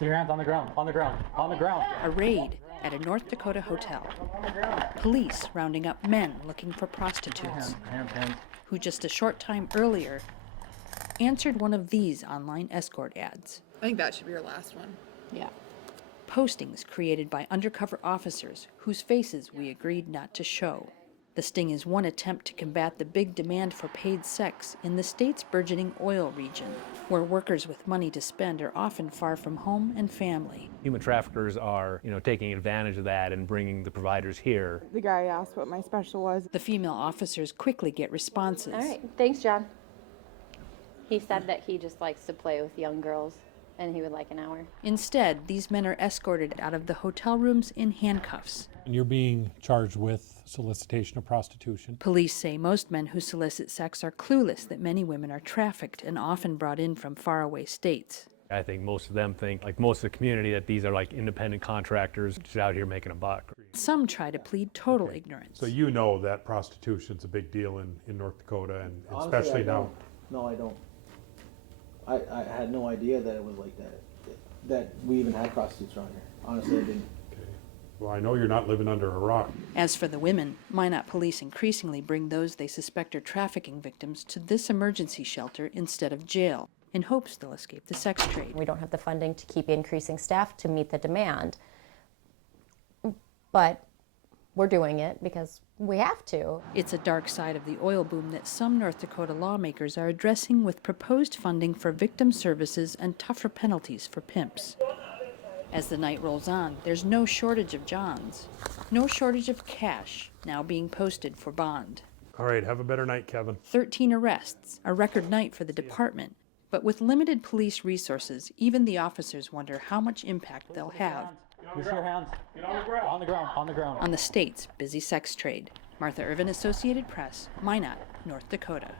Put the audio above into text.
Put your hands on the ground, on the ground, on the ground. A raid at a North Dakota hotel. Police rounding up men looking for prostitutes who just a short time earlier answered one of these online escort ads. I think that should be your last one. Yeah. Postings created by undercover officers whose faces we agreed not to show. The sting is one attempt to combat the big demand for paid sex in the state's burgeoning oil region, where workers with money to spend are often far from home and family. Human traffickers are, taking advantage of that and bringing the providers here. The guy asked what my special was. The female officers quickly get responses. All right, thanks, John. He said that he just likes to play with young girls, and he would like an hour. Instead, these men are escorted out of the hotel rooms in handcuffs. And you're being charged with solicitation of prostitution. Police say most men who solicit sex are clueless that many women are trafficked and often brought in from faraway states. I think most of them think, like most of the community, that these are like independent contractors just out here making a buck. Some try to plead total ignorance. So you know that prostitution's a big deal in North Dakota, and Honestly, especially now. No, I don't. I had no idea that it was like that, that we even had prostitutes around here. Honestly, I didn't. Okay. Well, I know you're not living under a rock. As for the women, Minot police increasingly bring those they suspect are trafficking victims to this emergency shelter instead of jail, in hopes they'll escape the sex trade. We don't have the funding to keep increasing staff to meet the demand, but we're doing it because we have to. It's a dark side of the oil boom that some North Dakota lawmakers are addressing with proposed funding for victim services and tougher penalties for pimps. As the night rolls on, there's no shortage of Johns, no shortage of cash now being posted for bond. All right, have a better night, Kevin. 13 arrests, a record night for the department. But with limited police resources, even the officers wonder how much impact they'll have Use your hands. Get on the ground. On the ground, on the ground. on the state's busy sex trade. Martha Irvin, Associated Press, Minot, North Dakota.